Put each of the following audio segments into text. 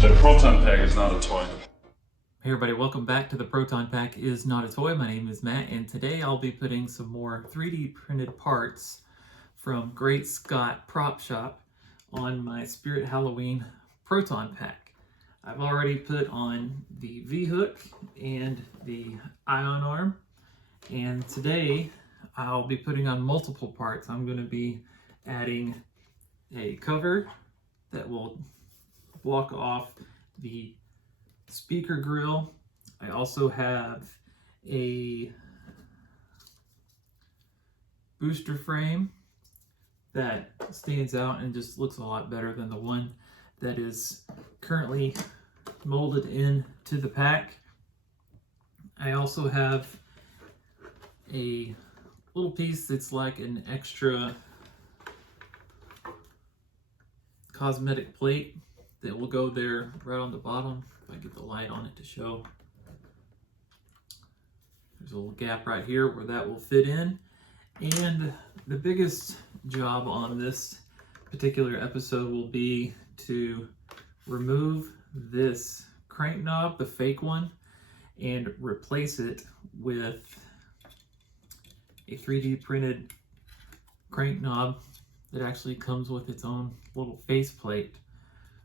The Proton pack is not a toy. Hey everybody, welcome back to the Proton Pack is Not a Toy. My name is Matt, and today I'll be putting some more 3D printed parts from Great Scott Prop Shop on my Spirit Halloween Proton Pack. I've already put on the V-hook and the ion arm, and today I'll be putting on multiple parts. I'm going to be adding a cover that will block off the speaker grill. I also have a booster frame that stands out and just looks a lot better than the one that is currently molded into the pack. I also have a little piece that's like an extra cosmetic plate that will go there right on the bottom. If I get the light on it to show. There's a little gap right here where that will fit in. And the biggest job on this particular episode will be to remove this crank knob, the fake one, and replace it with a 3D printed crank knob that actually comes with its own little faceplate.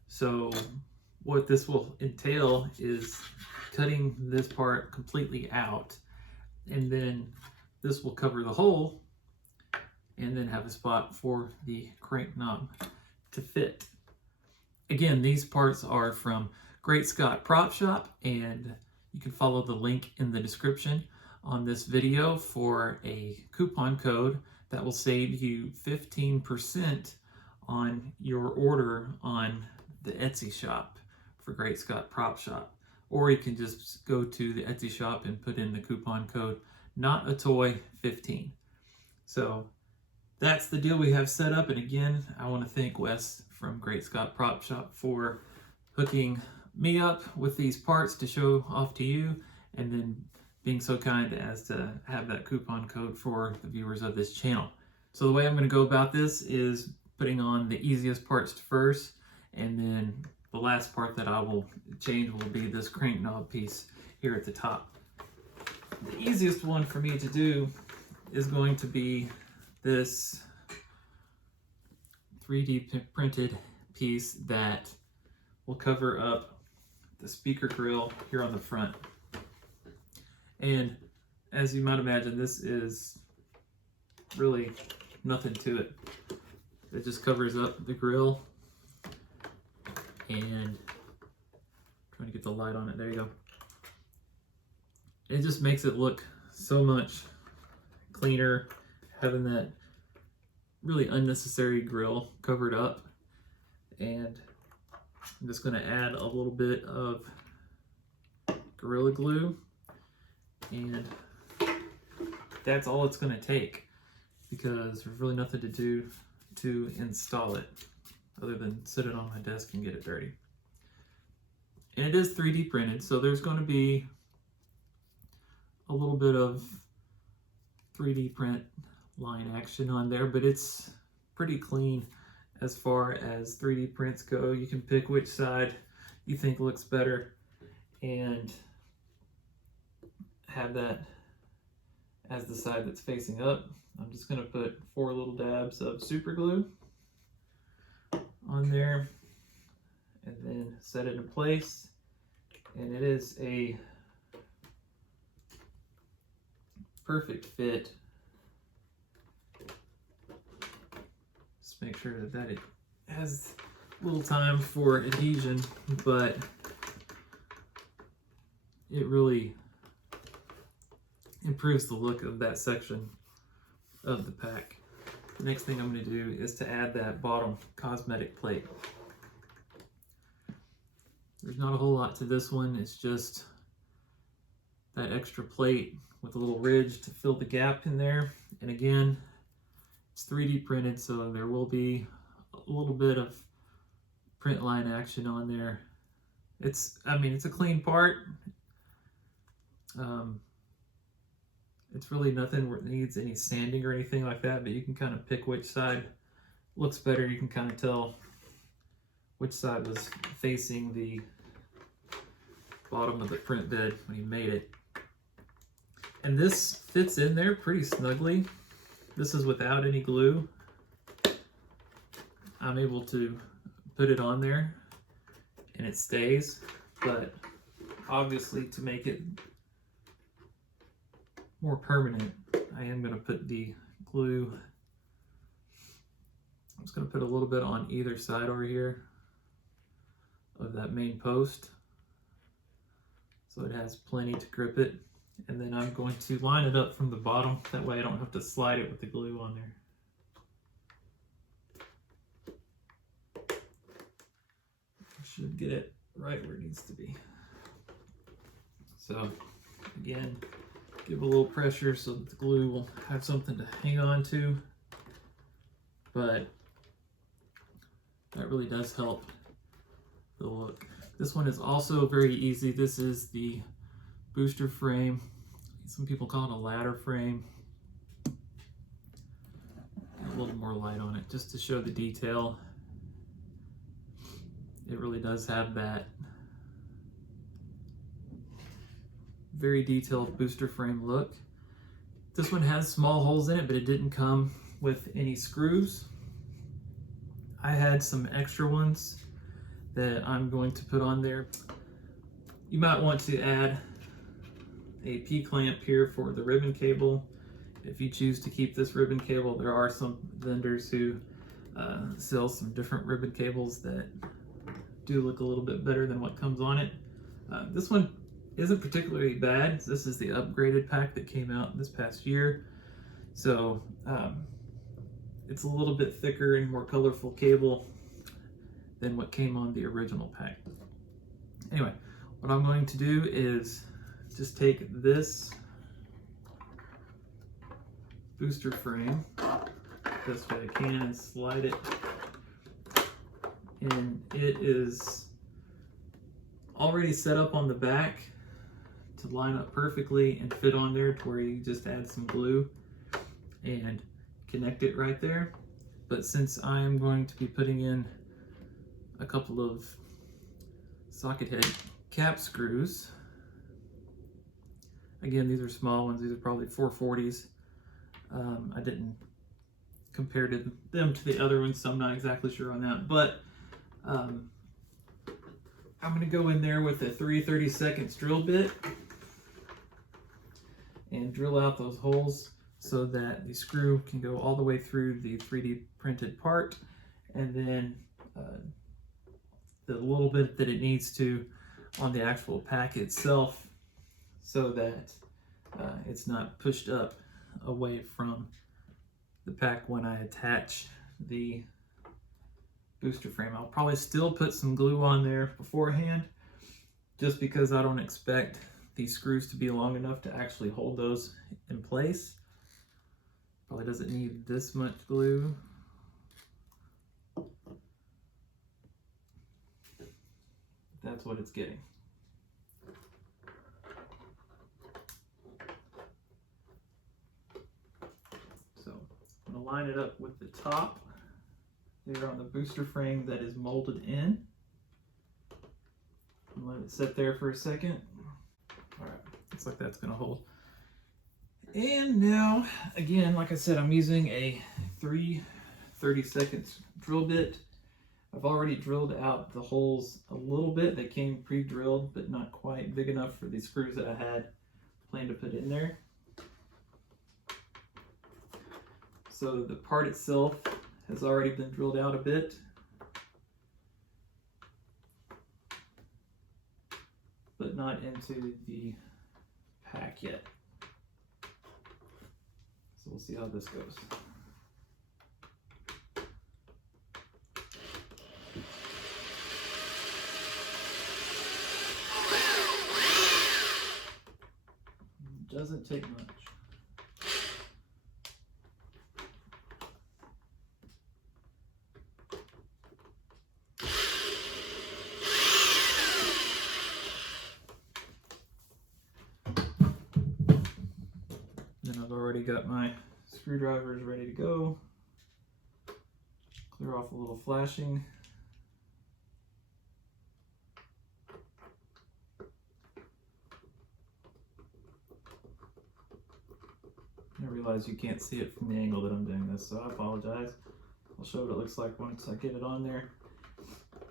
So what this will entail is cutting this part completely out, and then this will cover the hole and then have a spot for the crank knob to fit. Again, these parts are from Great Scott Prop Shop, and you can follow the link in the description on this video for a coupon code that will save you 15% on your order on the Etsy shop for Great Scott Prop Shop. Or you can just go to the Etsy shop and put in the coupon code NOTATOY15. So that's the deal we have set up. And again, I want to thank Wes from Great Scott Prop Shop for hooking me up with these parts to show off to you, and then being so kind as to have that coupon code for the viewers of this channel. So the way I'm going to go about this is putting on the easiest parts first, and then the last part that I will change will be this crank knob piece here at the top. The easiest one for me to do is going to be this 3D printed piece that will cover up the speaker grill here on the front. And as you might imagine, this is really nothing to it. It just covers up the grill, and trying to get the light on it, there you go. It just makes it look so much cleaner, having that really unnecessary grill covered up. And I'm just going to add a little bit of Gorilla Glue, and that's all it's going to take, because there's really nothing to do to install it other than sit it on my desk and get it dirty. And it is 3D printed, so there's going to be a little bit of 3D print line action on there, but it's pretty clean as far as 3D prints go. You can pick which side you think looks better and have that as the side that's facing up. I'm just going to put 4 little dabs of super glue on there and then set it in place. And it is a perfect fit. Just make sure that it has a little time for adhesion, but it really improves the look of that section of the pack. The next thing I'm going to do is to add that bottom cosmetic plate. There's not a whole lot to this one. It's just that extra plate with a little ridge to fill the gap in there. And again, it's 3D printed, so there will be a little bit of print line action on there. It's a clean part. It's really nothing where it needs any sanding or anything like that, but you can kind of pick which side looks better. You can kind of tell which side was facing the bottom of the print bed when he made it. And this fits in there pretty snugly. This is without any glue. I'm able to put it on there and it stays, but obviously to make it more permanent, I am going to put the glue. I'm just going to put a little bit on either side over here of that main post so it has plenty to grip it. And then I'm going to line it up from the bottom. That way I don't have to slide it with the glue on there. Should get it right where it needs to be. So again, give a little pressure so that the glue will have something to hang on to, but that really does help the look. This one is also very easy. This is the booster frame. Some people call it a ladder frame. A little more light on it just to show the detail. It really does have that very detailed booster frame look. This one has small holes in it, but it didn't come with any screws. I had some extra ones that I'm going to put on there. You might want to add a P-clamp here for the ribbon cable. If you choose to keep this ribbon cable, there are some vendors who sell some different ribbon cables that do look a little bit better than what comes on it. This one isn't particularly bad. This is the upgraded pack that came out this past year. So it's a little bit thicker and more colorful cable than what came on the original pack. Anyway, what I'm going to do is just take this booster frame best way I can and slide it. And it is already set up on the back to line up perfectly and fit on there to where you just add some glue and connect it right there. But since I'm going to be putting in a couple of socket head cap screws, again, these are small ones, these are probably 440s. I didn't compare them to the other ones, so I'm not exactly sure on that, but I'm going to go in there with a 3/32 drill bit and drill out those holes so that the screw can go all the way through the 3D printed part, and then the little bit that it needs to on the actual pack itself so that it's not pushed up away from the pack when I attach the booster frame. I'll probably still put some glue on there beforehand just because I don't expect these screws to be long enough to actually hold those in place. Probably doesn't need this much glue. That's what it's getting. So I'm going to line it up with the top there on the booster frame that is molded in. And let it sit there for a second. All right, looks like that's going to hold. And now, again, like I said, I'm using a 3/32 drill bit. I've already drilled out the holes a little bit. They came pre-drilled, but not quite big enough for the screws that I had planned to put in there. So the part itself has already been drilled out a bit. But not into the pack yet. So we'll see how this goes. Doesn't take much. Then I've already got my screwdrivers ready to go. Clear off a little flashing realize you can't see it from the angle that I'm doing this, so I apologize. I'll show what it looks like once I get it on there.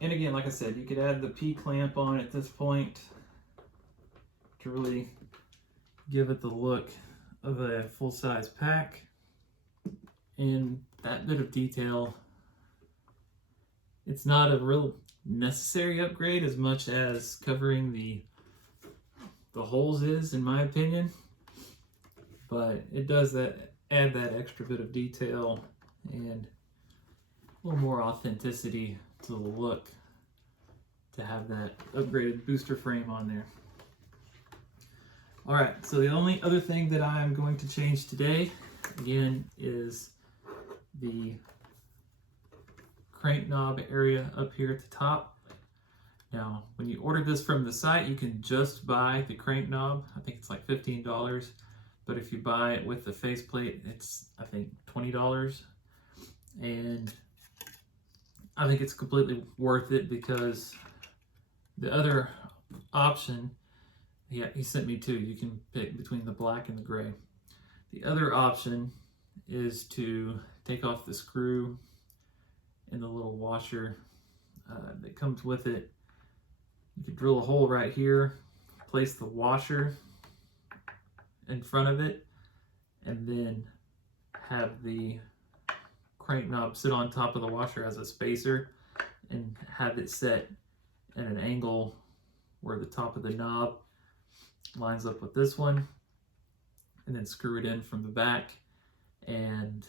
And again, like I said, you could add the P-clamp on at this point to really give it the look of a full-size pack. And that bit of detail, it's not a real necessary upgrade as much as covering the holes is, in my opinion. But it does add that extra bit of detail and a little more authenticity to the look to have that upgraded booster frame on there. All right, so the only other thing that I'm going to change today, again, is the crank knob area up here at the top. Now, when you order this from the site, you can just buy the crank knob. I think it's like $15, but if you buy it with the faceplate, it's, I think, $20. And I think it's completely worth it because the other option, yeah, he sent me two. You can pick between the black and the gray. The other option is to take off the screw and the little washer that comes with it. You could drill a hole right here, place the washer in front of it, and then have the crank knob sit on top of the washer as a spacer and have it set at an angle where the top of the knob lines up with this one, and then screw it in from the back. And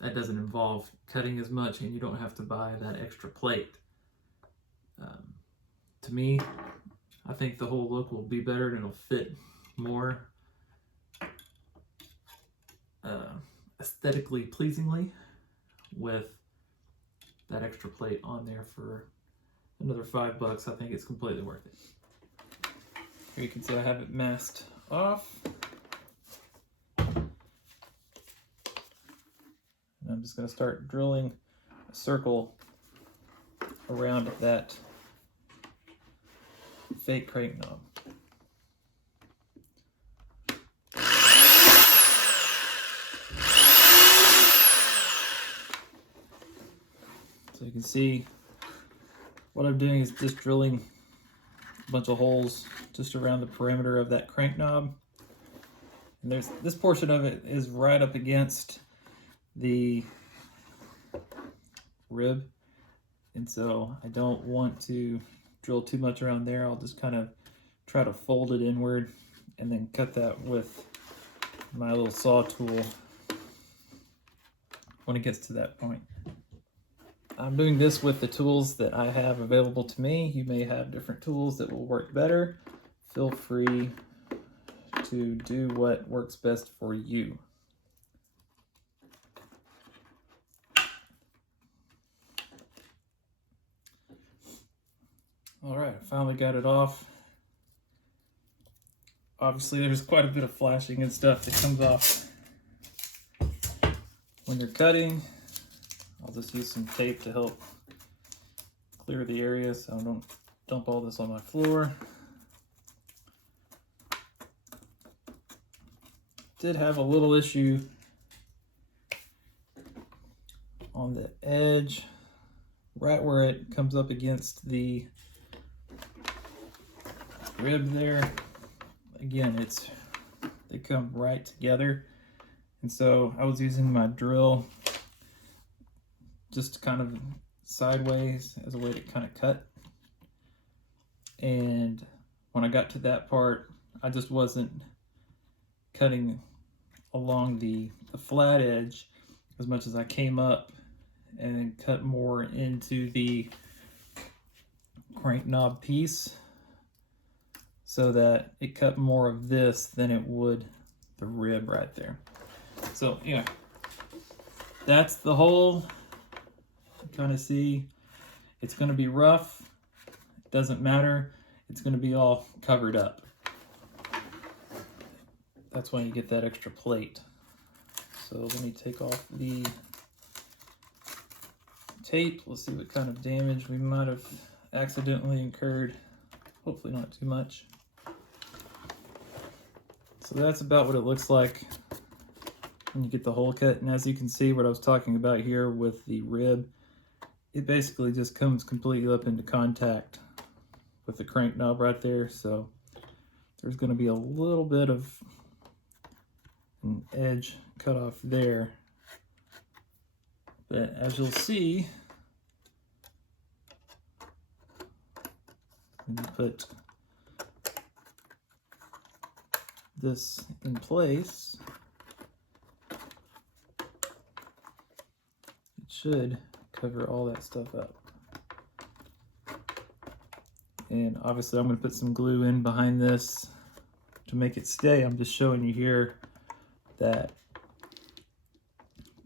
that doesn't involve cutting as much, and you don't have to buy that extra plate. To me, I think the whole look will be better and it'll fit more aesthetically pleasingly with that extra plate on there for another $5. I think it's completely worth it. Here you can see I have it masked off. And I'm just going to start drilling a circle around that fake crank knob. So you can see what I'm doing is just drilling a bunch of holes just around the perimeter of that crank knob. And there's this portion of it is right up against the rib, and so I don't want to drill too much around there. I'll just kind of try to fold it inward and then cut that with my little saw tool when it gets to that point. I'm doing this with the tools that I have available to me. You may have different tools that will work better. Feel free to do what works best for you. All right, I finally got it off. Obviously, there's quite a bit of flashing and stuff that comes off when you're cutting. I'll just use some tape to help clear the area so I don't dump all this on my floor. Did have a little issue on the edge, right where it comes up against the rib there. Again, they come right together, and so I was using my drill just kind of sideways as a way to kind of cut. And when I got to that part, I just wasn't cutting along the flat edge as much as I came up and cut more into the crank knob piece, so that it cut more of this than it would the rib right there. So yeah, that's the hole. You kind of see it's going to be rough. It doesn't matter. It's going to be all covered up. That's why you get that extra plate. So let me take off the tape. Let's see what kind of damage we might have accidentally incurred. Hopefully not too much. So that's about what it looks like when you get the hole cut. And as you can see, what I was talking about here with the rib, it basically just comes completely up into contact with the crank knob right there. So there's going to be a little bit of an edge cut off there. But as you'll see, when you put this in place, it should cover all that stuff up. And obviously I'm going to put some glue in behind this to make it stay. I'm just showing you here that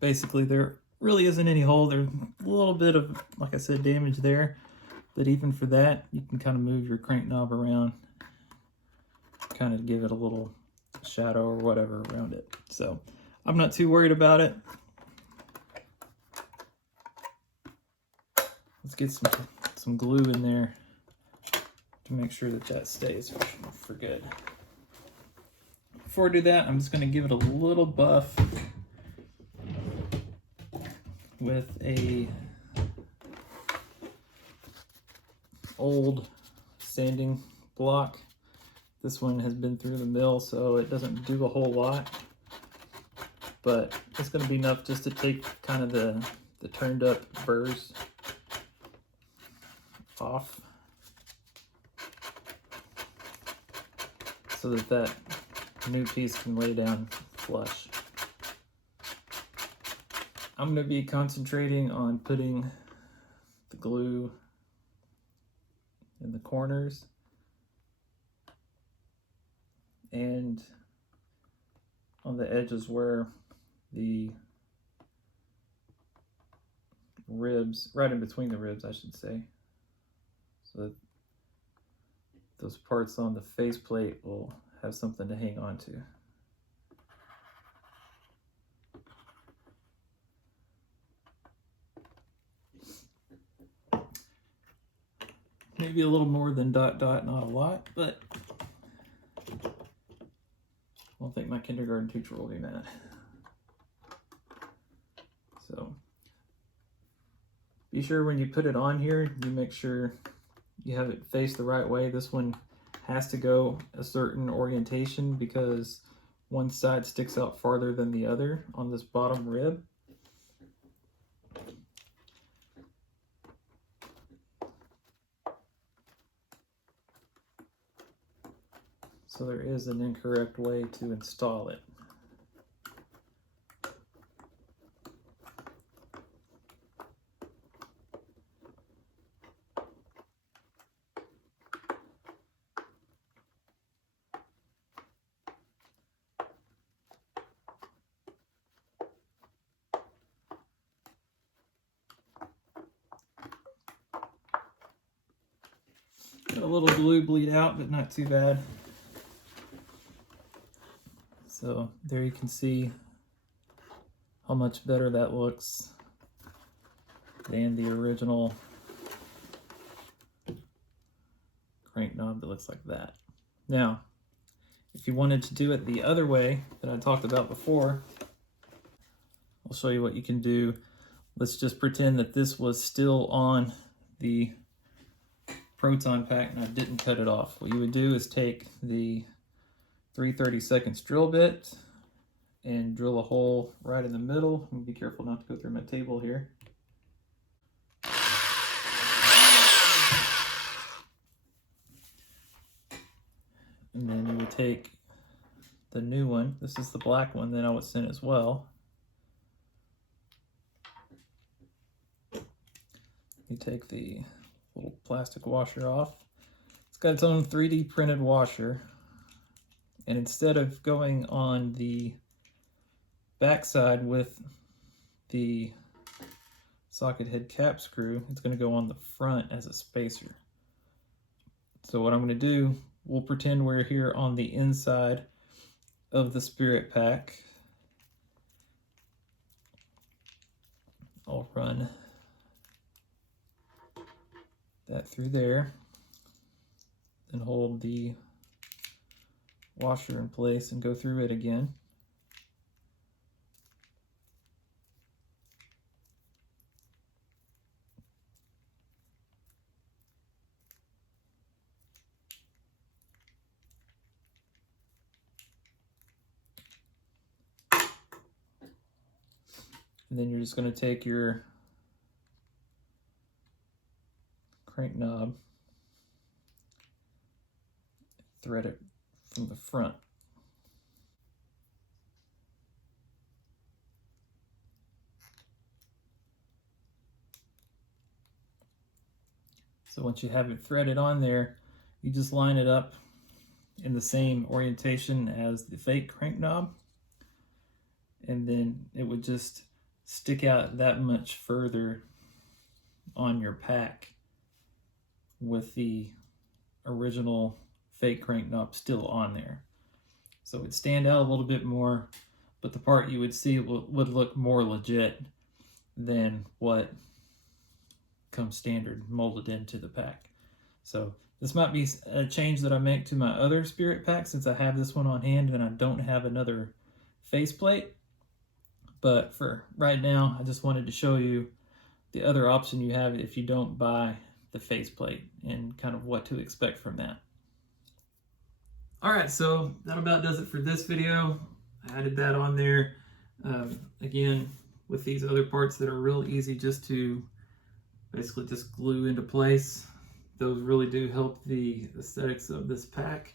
basically there really isn't any hole. There's a little bit of, like I said, damage there, but even for that, you can kind of move your crank knob around, kind of give it a little shadow or whatever around it. So I'm not too worried about it. Let's get some glue in there to make sure that that stays for good. Before I do that, I'm just going to give it a little buff with a old sanding block. This one has been through the mill, so it doesn't do a whole lot, but it's going to be enough just to take kind of the turned up burrs off, so that that new piece can lay down flush. I'm going to be concentrating on putting the glue in the corners and on the edges where the ribs, right in between the ribs I should say, so that those parts on the faceplate will have something to hang on to. Maybe a little more than dot dot, not a lot, but I don't think my kindergarten teacher will be mad. So be sure when you put it on here, you make sure you have it face the right way. This one has to go a certain orientation because one side sticks out farther than the other on this bottom rib. So there is an incorrect way to install it. Got a little glue bleed out, but not too bad. So there you can see how much better that looks than the original crank knob that looks like that. Now, if you wanted to do it the other way that I talked about before, I'll show you what you can do. Let's just pretend that this was still on the Proton pack and I didn't cut it off. What you would do is take the 3/32 drill bit and drill a hole right in the middle. Be careful not to go through my table here. And then you would take the new one. This is the black one that I was sent as well. You take the little plastic washer off. It's got its own 3D printed washer. And instead of going on the back side with the socket head cap screw, it's going to go on the front as a spacer. So what I'm going to do, we'll pretend we're here on the inside of the spirit pack. I'll run that through there and hold the washer in place and go through it again. And then you're just going to take your crank knob, thread it from the front. So once you have it threaded on there, you just line it up in the same orientation as the fake crank knob, and then it would just stick out that much further on your pack with the original fake crank knob still on there. So it would stand out a little bit more, but the part you would see would look more legit than what comes standard molded into the pack. So this might be a change that I make to my other Spirit pack, since I have this one on hand and I don't have another faceplate. But for right now, I just wanted to show you the other option you have if you don't buy the faceplate and kind of what to expect from that. All right, so that about does it for this video. I added that on there. Again, with these other parts that are real easy just to basically just glue into place. Those really do help the aesthetics of this pack.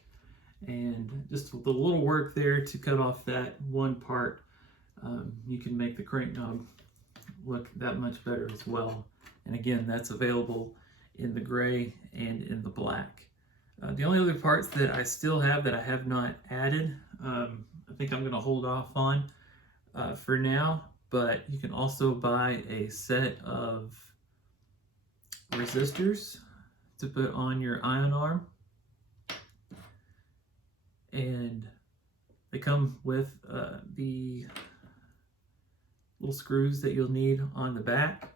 And just with a little work there to cut off that one part, you can make the crank knob look that much better as well. And again, that's available in the gray and in the black. The only other parts that I still have that I have not added, I think I'm going to hold off on for now, but you can also buy a set of resistors to put on your ion arm, and they come with the little screws that you'll need on the back,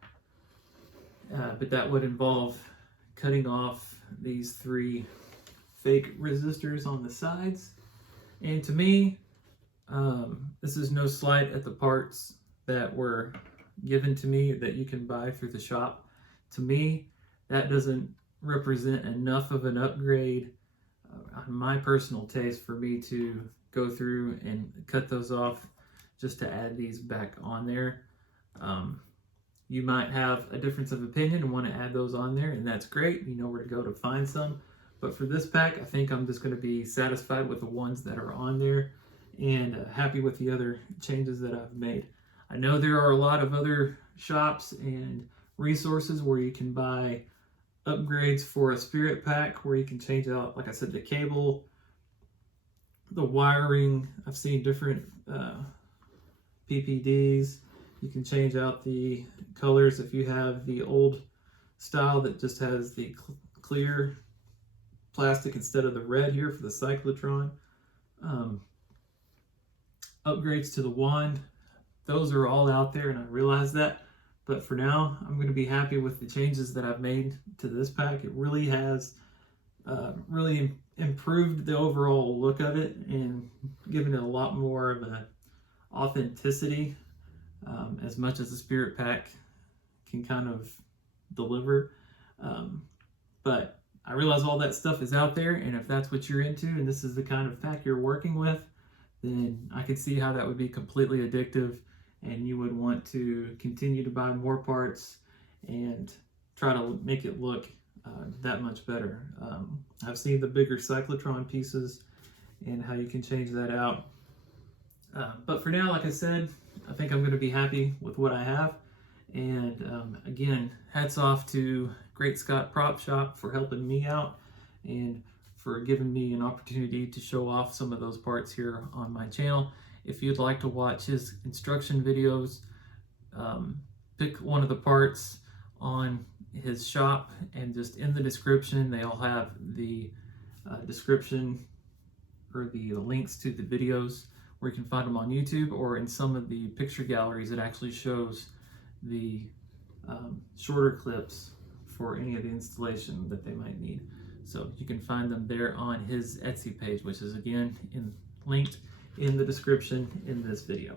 but that would involve cutting off these 3 fake resistors on the sides. And to me, this is no slight at the parts that were given to me that you can buy through the shop. To me, that doesn't represent enough of an upgrade on my personal taste for me to go through and cut those off just to add these back on there. You might have a difference of opinion and want to add those on there, and that's great. You know where to go to find some. But for this pack, I think I'm just going to be satisfied with the ones that are on there, and happy with the other changes that I've made. I know there are a lot of other shops and resources where you can buy upgrades for a Spirit pack, where you can change out, like I said, the cable, the wiring. I've seen different PPDs. You can change out the colors if you have the old style that just has the clear plastic instead of the red here for the cyclotron. Upgrades to the wand, those are all out there, and I realize that. But for now, I'm going to be happy with the changes that I've made to this pack. It really has really improved the overall look of it and given it a lot more of an authenticity, as much as the Spirit pack can kind of deliver. But I realize all that stuff is out there, and if that's what you're into and this is the kind of pack you're working with, then I could see how that would be completely addictive, and you would want to continue to buy more parts and try to make it look that much better. I've seen the bigger cyclotron pieces and how you can change that out. But for now, like I said, I think I'm going to be happy with what I have. And again, hats off to Great Scott Prop Shop for helping me out and for giving me an opportunity to show off some of those parts here on my channel. If you'd like to watch his instruction videos, pick one of the parts on his shop, and just in the description, they all have the description or the links to the videos where you can find them on YouTube, or in some of the picture galleries it actually shows the shorter clips for any of the installation that they might need. So you can find them there on his Etsy page, which is again linked in the description in this video.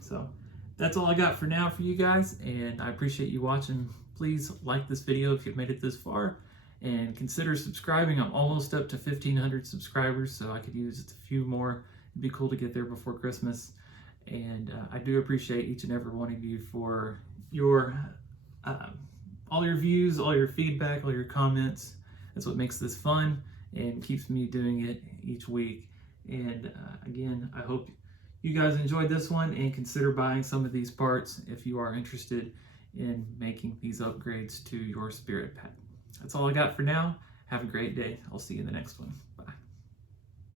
So that's all I got for now for you guys, and I appreciate you watching. Please like this video if you've made it this far, and consider subscribing. I'm almost up to 1,500 subscribers, so I could use a few more. It'd be cool to get there before Christmas. And I do appreciate each and every one of you for your all your views, all your feedback, all your comments. That's what makes this fun and keeps me doing it each week. And again, I hope you guys enjoyed this one and consider buying some of these parts if you are interested in making these upgrades to your spirit pet. That's all I got for now. Have a great day. I'll see you in the next one.